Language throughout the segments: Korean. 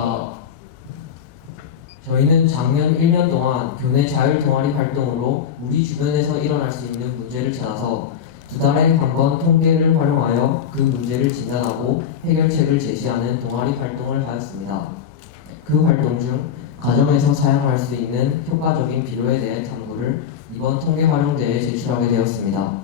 반갑습니다. 저희는 작년 1년 동안 교내 자율 동아리 활동으로 우리 주변에서 일어날 수 있는 문제를 찾아서 2달에 한 번 통계를 활용하여 그 문제를 진단하고 해결책을 제시하는 동아리 활동을 하였습니다. 그 활동 중 가정에서 사용할 수 있는 효과적인 비료에 대해 탐구를 이번 통계 활용대회에 제출하게 되었습니다.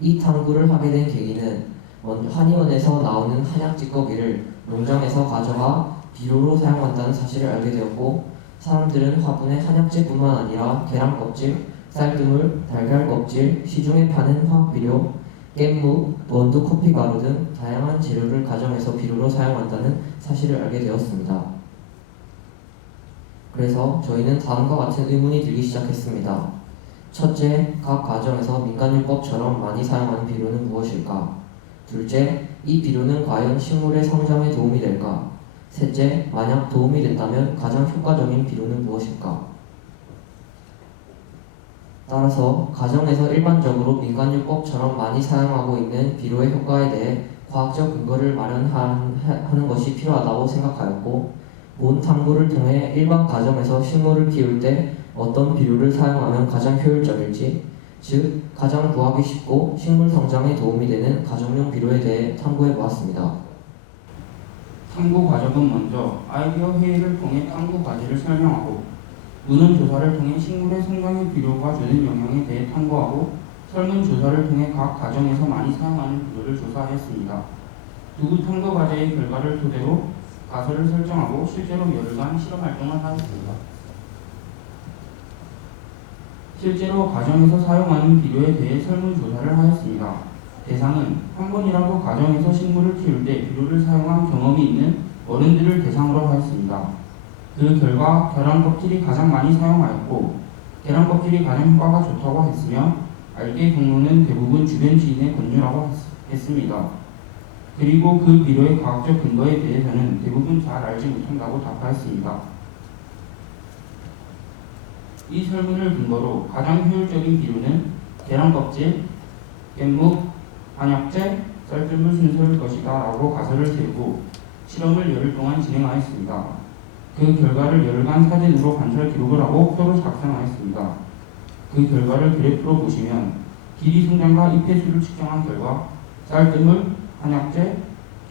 이 탐구를 하게 된 계기는 먼저 한의원에서 나오는 한약 찌꺼기를 농장에서 가져가 비료로 사용한다는 사실을 알게 되었고, 사람들은 화분에 한약재뿐만 아니라 계란 껍질, 쌀뜨물, 달걀 껍질, 시중에 파는 화학비료, 깻묵, 원두 커피 가루 등 다양한 재료를 가정에서 비료로 사용한다는 사실을 알게 되었습니다. 그래서 저희는 다음과 같은 의문이 들기 시작했습니다. 첫째, 각 가정에서 민간요법처럼 많이 사용하는 비료는 무엇일까? 둘째, 이 비료는 과연 식물의 성장에 도움이 될까? 셋째, 만약 도움이 된다면 가장 효과적인 비료는 무엇일까? 따라서 가정에서 일반적으로 민간요법처럼 많이 사용하고 있는 비료의 효과에 대해 과학적 근거를 마련하는 것이 필요하다고 생각하였고, 본 탐구를 통해 일반 가정에서 식물을 키울 때 어떤 비료를 사용하면 가장 효율적일지, 즉 가장 구하기 쉽고 식물 성장에 도움이 되는 가정용 비료에 대해 탐구해 보았습니다. 탐구 과정은 먼저 아이디어 회의를 통해 탐구 과제를 설명하고, 문헌조사를 통해 식물의 성장에 비료가 주는 영향에 대해 탐구하고, 설문조사를 통해 각 가정에서 많이 사용하는 비료를 조사하였습니다. 두 탐구 과제의 결과를 토대로 가설을 설정하고 실제로 열흘간 실험활동을 하였습니다. 실제로 가정에서 사용하는 비료에 대해 설문조사를 하였습니다. 대상은 한 번이라도 가정에서 식물을 키울 때 비료를 사용한 경험이 있는 어른들을 대상으로 하였습니다. 그 결과 계란 껍질이 가장 많이 사용하였고, 계란 껍질이 가장 효과가 좋다고 했으며, 알게 경로는 대부분 주변 지인의 권유라고 했습니다. 그리고 그 비료의 과학적 근거에 대해서는 대부분 잘 알지 못한다고 답하였습니다. 이 설문을 근거로 가장 효율적인 비료는 계란 껍질, 깻묵, 한약재, 쌀뜨물 순서일 것이다 라고 가설을 세우고 실험을 열흘 동안 진행하였습니다. 그 결과를 열흘간 사진으로 관찰 기록을 하고 표로 작성하였습니다. 그 결과를 그래프로 보시면 길이 성장과 잎의 수를 측정한 결과 쌀뜨물, 한약재,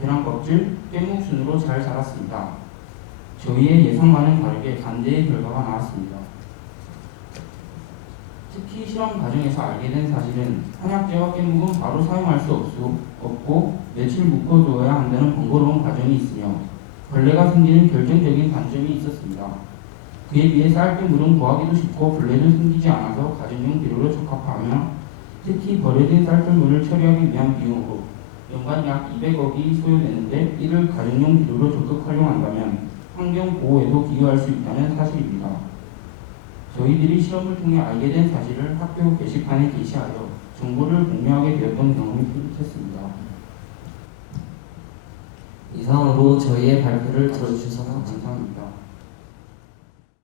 계란 껍질, 깻묵 순으로 잘 자랐습니다. 저희의 예상과는 다르게 반대의 결과가 나왔습니다. 특히 실험 과정에서 알게 된 사실은 한약재와 깻묵은 바로 사용할 수 없고 며칠 묶어두어야 한다는 번거로운 과정이 있으며 벌레가 생기는 결정적인 단점이 있었습니다. 그에 비해 쌀뜨물은 구하기도 쉽고 벌레도 생기지 않아서 가정용 비료로 적합하며, 특히 버려진 쌀뜨물을 처리하기 위한 비용으로 연간 약 200억이 소요되는데 이를 가정용 비료로 적극 활용한다면 환경 보호에도 기여할 수 있다는 사실입니다. 저희들이 실험을 통해 알게 된 사실을 학교 게시판에 게시하여 정보를 공유하게 되었던 경험이 뿌듯했습니다. 이상으로 저희의 발표를 들어주셔서 감사합니다.